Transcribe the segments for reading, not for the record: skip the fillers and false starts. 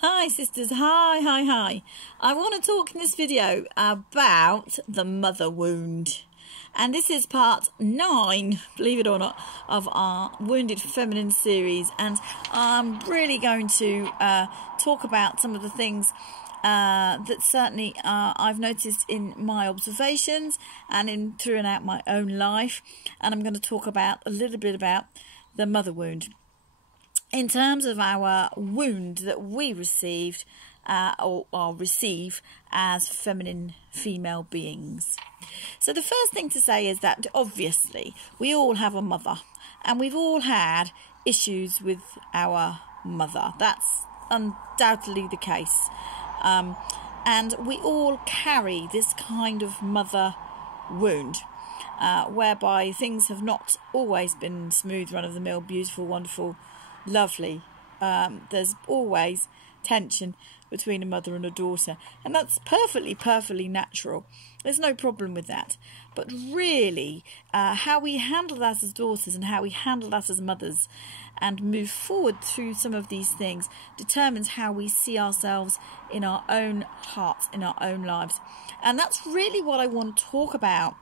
Hi sisters, hi. I want to talk in this video about the mother wound. And this is part 9, believe it or not, of our Wounded Feminine series. And I'm really going to talk about some of the things that certainly I've noticed in my observations and in through and out my own life. And I'm going to talk about a little bit about the mother wound. In terms of our wound that we received or receive as feminine female beings. So the first thing to say is that obviously we all have a mother and we've all had issues with our mother. That's undoubtedly the case. And we all carry this kind of mother wound. Whereby things have not always been smooth, run-of-the-mill, beautiful, wonderful, lovely. There's always tension between a mother and a daughter, and that's perfectly natural. There's no problem with that. But really, how we handle that as daughters and how we handle that as mothers and move forward through some of these things determines how we see ourselves in our own hearts, in our own lives. And that's really what I want to talk about,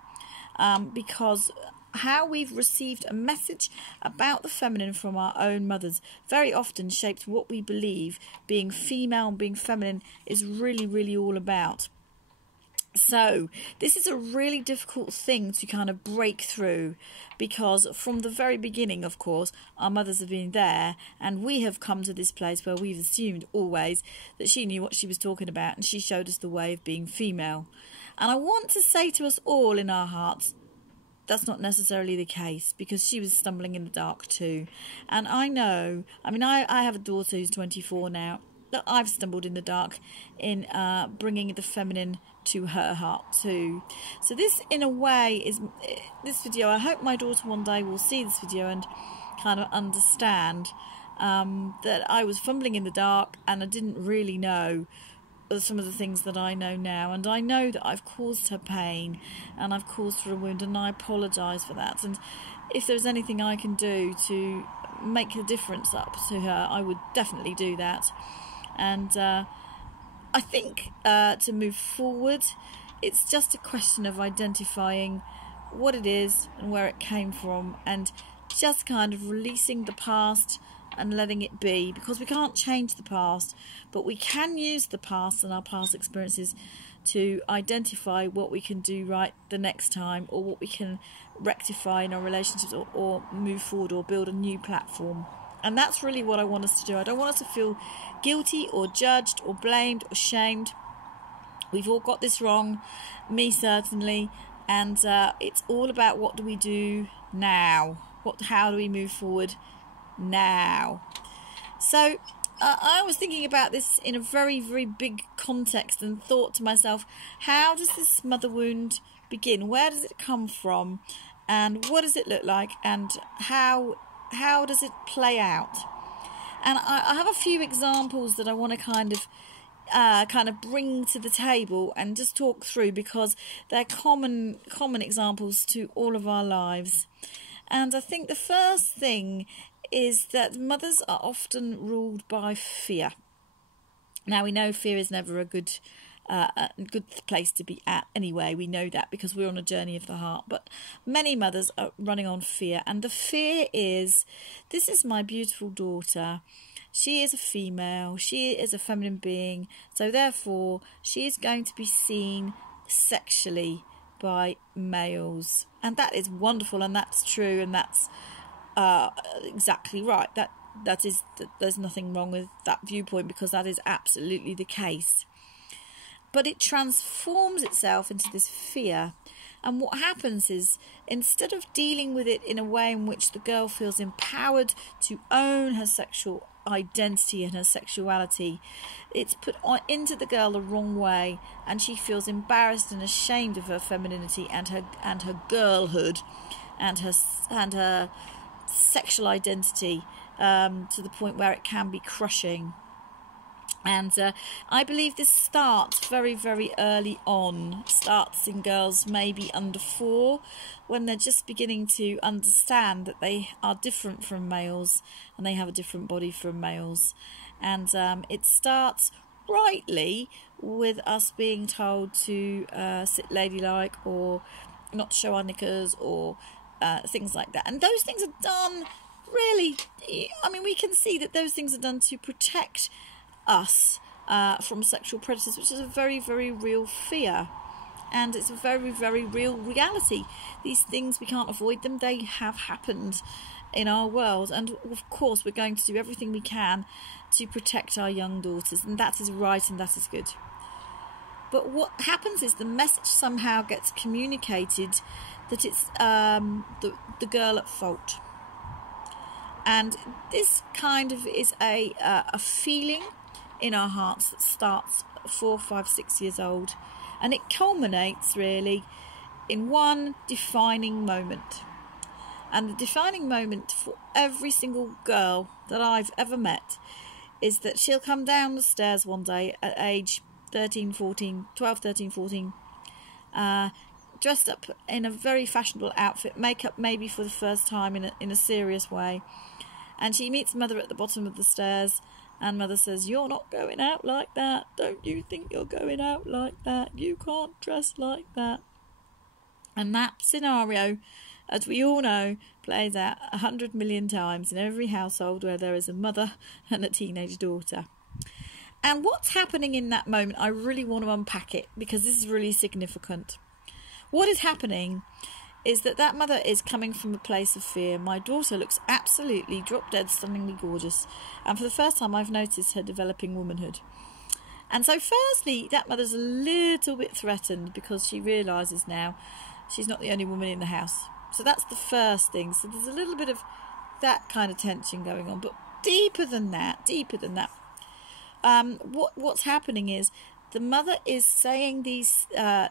because how we've received a message about the feminine from our own mothers very often shapes what we believe being female and being feminine is really all about. So this is a really difficult thing to kind of break through, because from the very beginning, of course, our mothers have been there and we have come to this place where we've assumed always that she knew what she was talking about and she showed us the way of being female. And I want to say to us all in our hearts, that's not necessarily the case, because she was stumbling in the dark too. And I know, I have a daughter who's 24 now, that I've stumbled in the dark in bringing the feminine to her heart too. So this, in a way, is this video. I hope my daughter one day will see this video and kind of understand that I was fumbling in the dark and I didn't really know some of the things that I know now, and I know that I've caused her pain and I've caused her a wound, and I apologise for that. And if there's anything I can do to make a difference up to her, I would definitely do that. And I think to move forward, it's just a question of identifying what it is and where it came from, and just kind of releasing the past and letting it be, because we can't change the past, but we can use the past and our past experiences to identify what we can do right the next time, or what we can rectify in our relationships, or move forward or build a new platform. And that's really what I want us to do. I don't want us to feel guilty or judged or blamed or shamed. We've all got this wrong, me certainly, and it's all about what do we do now? How do we move forward now? So I was thinking about this in a very big context and thought to myself, how does this mother wound begin? Where does it come from? And what does it look like? And how does it play out? And I have a few examples that I want to kind of bring to the table and just talk through, because they're common examples to all of our lives. And I think the first thing is that mothers are often ruled by fear. Now, we know fear is never a good place to be at anyway. We know that because we're on a journey of the heart. But many mothers are running on fear. And the fear is, this is my beautiful daughter. She is a female. She is a feminine being. So therefore, she is going to be seen sexually by males. And that is wonderful, and that's true, and that's exactly right. There's nothing wrong with that viewpoint, because that is absolutely the case. But it transforms itself into this fear, and what happens is, instead of dealing with it in a way in which the girl feels empowered to own her sexual identity and her sexuality, it's put into the girl the wrong way, and she feels embarrassed and ashamed of her femininity and her girlhood and her sexual identity, to the point where it can be crushing. And I believe this starts very early on. Starts in girls maybe under 4, when they're just beginning to understand that they are different from males and they have a different body from males. And it starts rightly with us being told to sit ladylike or not show our knickers or things like that. And those things are done really, I mean, we can see that those things are done to protect us from sexual predators, which is a very, very real fear. And it's a very, very real reality. These things, we can't avoid them. They have happened in our world. And of course, we're going to do everything we can to protect our young daughters. And that is right and that is good. But what happens is the message somehow gets communicated that it's the girl at fault. And this kind of is a feeling in our hearts that starts 4, 5, 6 years old. And it culminates really in one defining moment. And the defining moment for every single girl that I've ever met is that she'll come down the stairs one day at age 13, 14, 12, 13, 14, dressed up in a very fashionable outfit, makeup maybe for the first time in a serious way. And she meets mother at the bottom of the stairs, and mother says, "You're not going out like that. Don't you think you're going out like that? You can't dress like that." And that scenario, as we all know, plays out 100 million times in every household where there is a mother and a teenage daughter. And what's happening in that moment, I really want to unpack it because this is really significant. What is happening is that mother is coming from a place of fear. My daughter looks absolutely drop-dead stunningly gorgeous. And for the first time, I've noticed her developing womanhood. And so firstly, that mother's a little bit threatened because she realises now she's not the only woman in the house. So that's the first thing. So there's a little bit of that kind of tension going on. But deeper than that, what's happening is the mother is saying these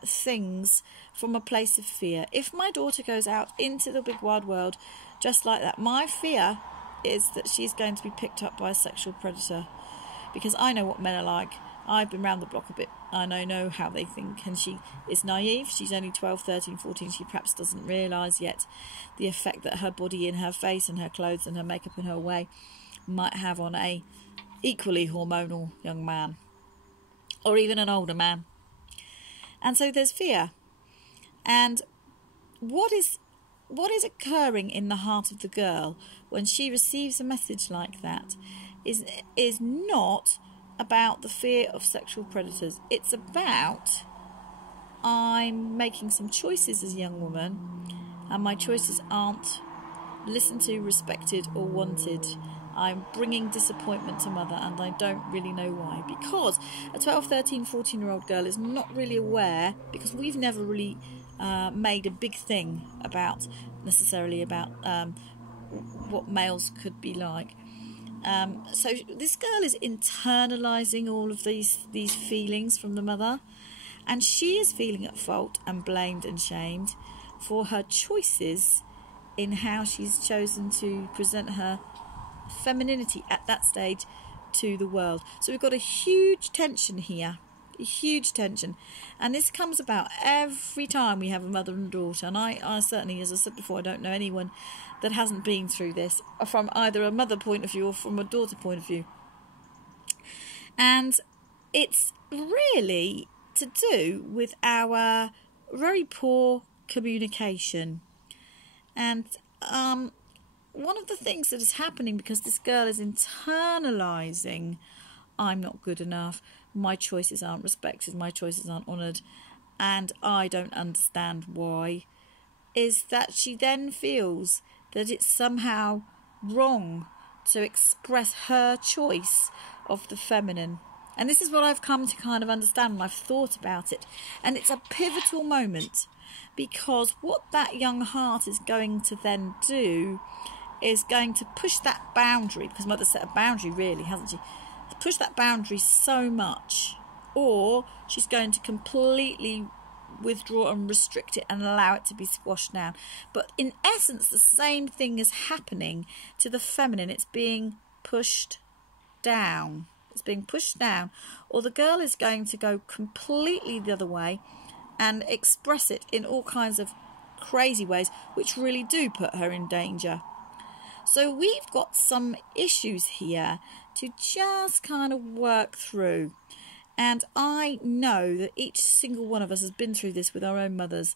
things from a place of fear. If my daughter goes out into the big wide world just like that, my fear is that she's going to be picked up by a sexual predator, because I know what men are like. I've been round the block a bit and I know how they think, and she is naive. She's only 12, 13, 14. She perhaps doesn't realise yet the effect that her body and her face and her clothes and her makeup and her way might have on a equally hormonal young man, or even an older man. And so there's fear. And what is occurring in the heart of the girl when she receives a message like that is not about the fear of sexual predators. It's about, I'm making some choices as a young woman, and my choices aren't listened to, respected or wanted. I'm bringing disappointment to mother, and I don't really know why. Because a 12, 13, 14-year-old girl is not really aware, because we've never really made a big thing about what males could be like. So this girl is internalising all of these feelings from the mother, and she is feeling at fault and blamed and shamed for her choices in how she's chosen to present her femininity at that stage to the world. So we've got a huge tension here, a huge tension, and this comes about every time we have a mother and daughter. And I certainly, as I said before, I don't know anyone that hasn't been through this from either a mother point of view or from a daughter point of view. And it's really to do with our very poor communication. And one of the things that is happening, because this girl is internalising, I'm not good enough, my choices aren't respected, my choices aren't honoured, and I don't understand why, is that she then feels that it's somehow wrong to express her choice of the feminine. And this is what I've come to kind of understand, and I've thought about it. And it's a pivotal moment, because what that young heart is going to then do is going to push that boundary, because mother set a boundary really, hasn't she? Push that boundary so much, or she's going to completely withdraw and restrict it and allow it to be squashed down. But in essence, the same thing is happening to the feminine. It's being pushed down. It's being pushed down, or the girl is going to go completely the other way and express it in all kinds of crazy ways, which really do put her in danger. So we've got some issues here to just kind of work through. And I know that each single one of us has been through this with our own mothers.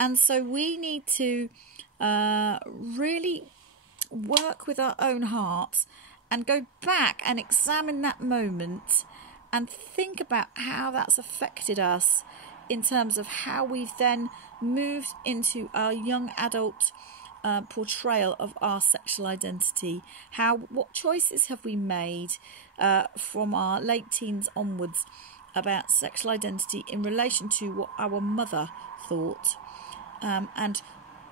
And so we need to really work with our own hearts and go back and examine that moment and think about how that's affected us in terms of how we've then moved into our young adult portrayal of our sexual identity. What choices have we made from our late teens onwards about sexual identity in relation to what our mother thought, and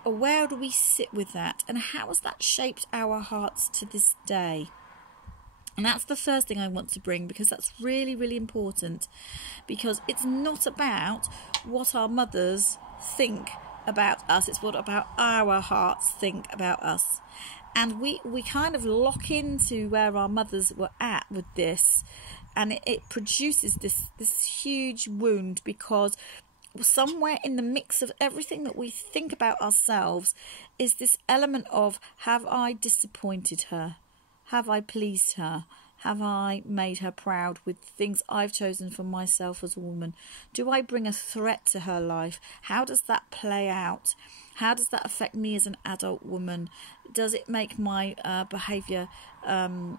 where do we sit with that, and how has that shaped our hearts to this day? And that's the first thing I want to bring, because that's really, really important, because it's not about what our mothers think about us, it's what about our hearts think about us. And we kind of lock into where our mothers were at with this, and it produces this huge wound, because somewhere in the mix of everything that we think about ourselves is this element of, have I disappointed her? Have I pleased her? Have I made her proud with things I've chosen for myself as a woman? Do I bring a threat to her life? How does that play out? How does that affect me as an adult woman? Does it make my behaviour go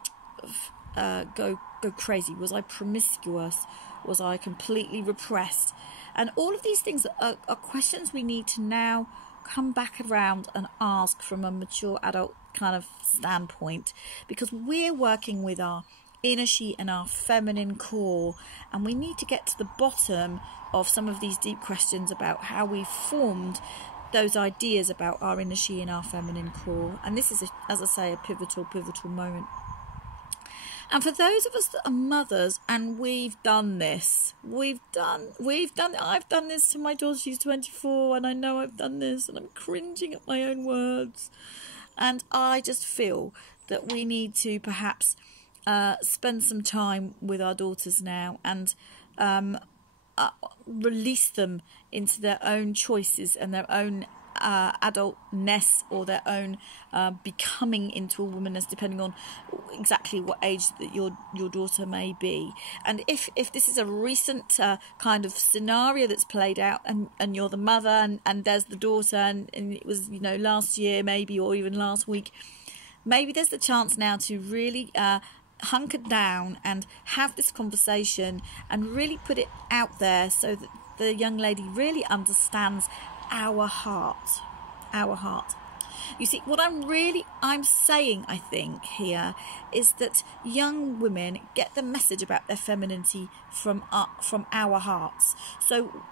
crazy? Was I promiscuous? Was I completely repressed? And all of these things are questions we need to now come back around and ask from a mature adult kind of standpoint, because we're working with our inner she and our feminine core, and we need to get to the bottom of some of these deep questions about how we formed those ideas about our inner she and our feminine core. And this is, as I say, a pivotal moment. And for those of us that are mothers, and we've done this, I've done this to my daughter. She's 24, and I know I've done this, and I'm cringing at my own words. And I just feel that we need to perhaps spend some time with our daughters now and release them into their own choices and their own adultness, or their own becoming into a womanness, depending on exactly what age that your daughter may be. And if this is a recent kind of scenario that's played out, and you're the mother and there's the daughter, and it was, you know, last year maybe, or even last week, maybe there's the chance now to really hunker down and have this conversation and really put it out there, so that the young lady really understands our heart. You see, what I'm saying, I think, here, is that young women get the message about their femininity from our hearts. So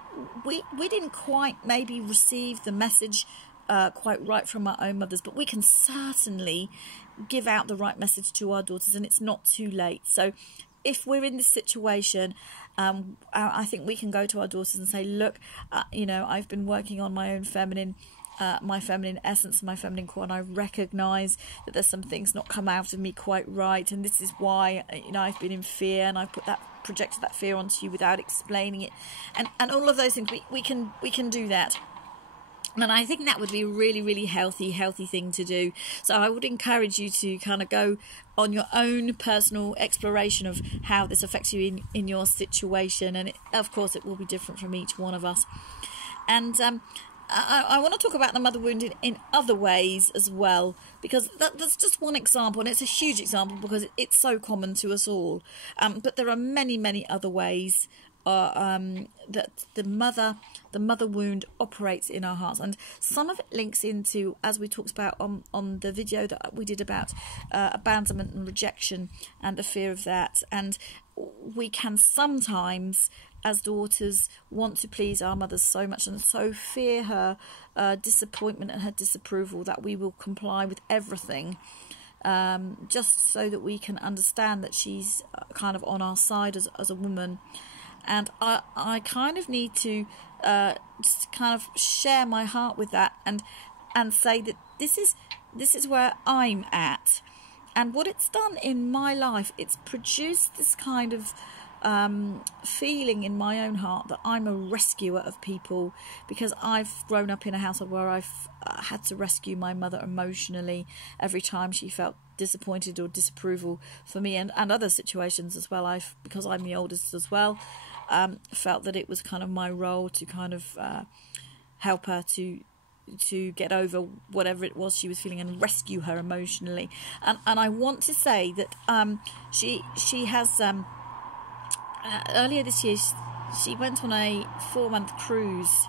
we didn't quite maybe receive the message quite right from our own mothers, but we can certainly give out the right message to our daughters, and it's not too late. So if we're in this situation, I think we can go to our daughters and say, look, you know, I've been working on my own feminine essence, my feminine core, and I recognise that there's some things not come out of me quite right, and this is why, you know, I've been in fear, and I've projected that fear onto you without explaining it, and all of those things. We can do that. And I think that would be a really, really healthy thing to do. So I would encourage you to kind of go on your own personal exploration of how this affects you in your situation. And of course, it will be different from each one of us. And I want to talk about the mother wound in other ways as well, because that's just one example, and it's a huge example because it's so common to us all. But there are many, many other ways that the mother wound operates in our hearts, and some of it links into, as we talked about on the video that we did about abandonment and rejection and the fear of that. And we can sometimes, as daughters, want to please our mothers so much, and so fear her disappointment and her disapproval, that we will comply with everything, just so that we can understand that she's kind of on our side as a woman. And I kind of need to just kind of share my heart with that, and say that this is where I'm at, and what it's done in my life. It's produced this kind of feeling in my own heart that I'm a rescuer of people, because I've grown up in a household where I've had to rescue my mother emotionally every time she felt disappointed or disapproval for me, and other situations as well. Because I'm the oldest as well, felt that it was kind of my role to kind of help her to get over whatever it was she was feeling and rescue her emotionally. And I want to say that she has earlier this year she went on a 4-month cruise,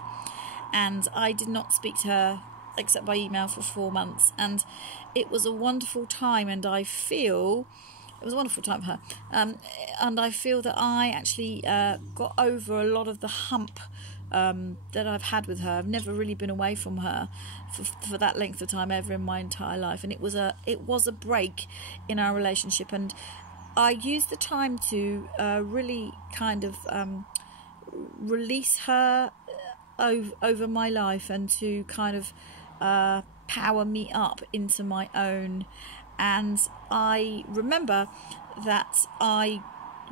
and I did not speak to her except by email for 4 months, and it was a wonderful time, and I feel it was a wonderful time for her, and I feel that I actually got over a lot of the hump that I've had with her. I've never really been away from her for that length of time ever in my entire life, and it was a break in our relationship, and I used the time to really kind of release her over my life, and to kind of power me up into my own. And I remember that I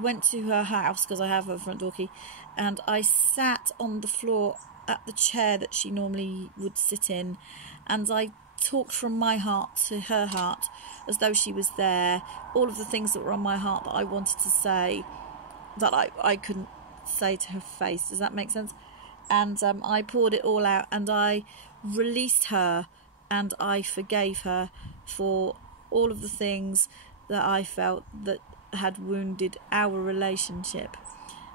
went to her house, because I have her front door key, and I sat on the floor at the chair that she normally would sit in, and I talked from my heart to her heart as though she was there. All of the things that were on my heart that I wanted to say, that I couldn't say to her face. Does that make sense? And I poured it all out, and I released her, and I forgave her for all of the things that I felt that had wounded our relationship.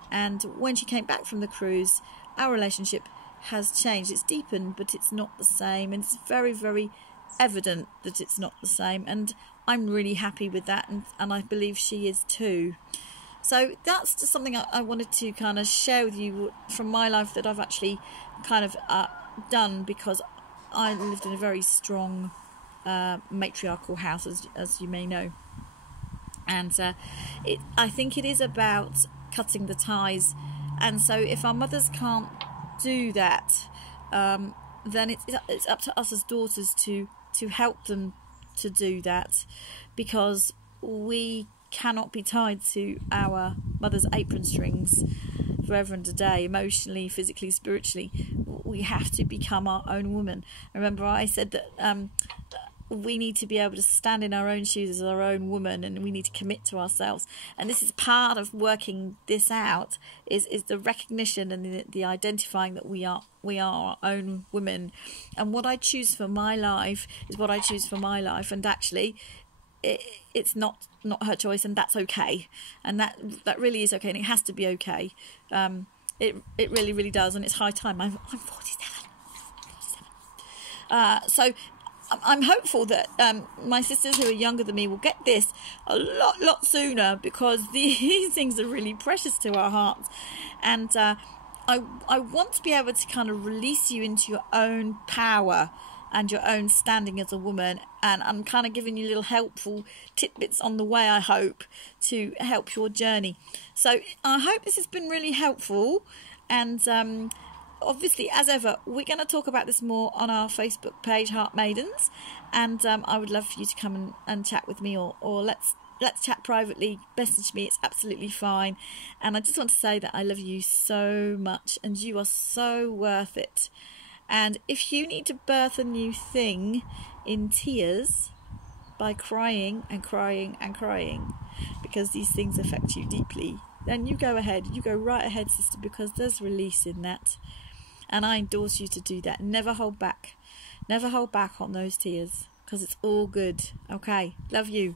And when she came back from the cruise, our relationship has changed. It's deepened, but it's not the same, and it's very, very evident that it's not the same, and I'm really happy with that, and I believe she is too. So that's just something I wanted to kind of share with you from my life, that I've actually kind of done, because I lived in a very strong matriarchal house, as you may know, and I think it is about cutting the ties. And so if our mothers can't do that, then it's up to us as daughters to help them to do that, because we cannot be tied to our mother's apron strings forever and a day, emotionally, physically, spiritually. We have to become our own woman. Remember, I said that we need to be able to stand in our own shoes as our own woman, and we need to commit to ourselves. And this is part of working this out, is the recognition and the identifying that we are our own women. And what I choose for my life is what I choose for my life, and actually it's not her choice, and that's okay, and that really is okay, and it has to be okay. It really, really does, and it's high time. I'm 47. So I'm hopeful that my sisters who are younger than me will get this a lot sooner, because these things are really precious to our hearts. And I want to be able to kind of release you into your own power and your own standing as a woman. And I'm kind of giving you little helpful tidbits on the way, I hope, to help your journey. So I hope this has been really helpful. And obviously, as ever, we're going to talk about this more on our Facebook page, Heart Maidens, and I would love for you to come and chat with me, or let's chat privately, message me, it's absolutely fine. And I just want to say that I love you so much, and you are so worth it. And if you need to birth a new thing in tears, by crying and crying and crying, because these things affect you deeply, then you go right ahead, sister, because there's release in that. And I endorse you to do that. Never hold back. Never hold back on those tears, because it's all good. Okay, love you.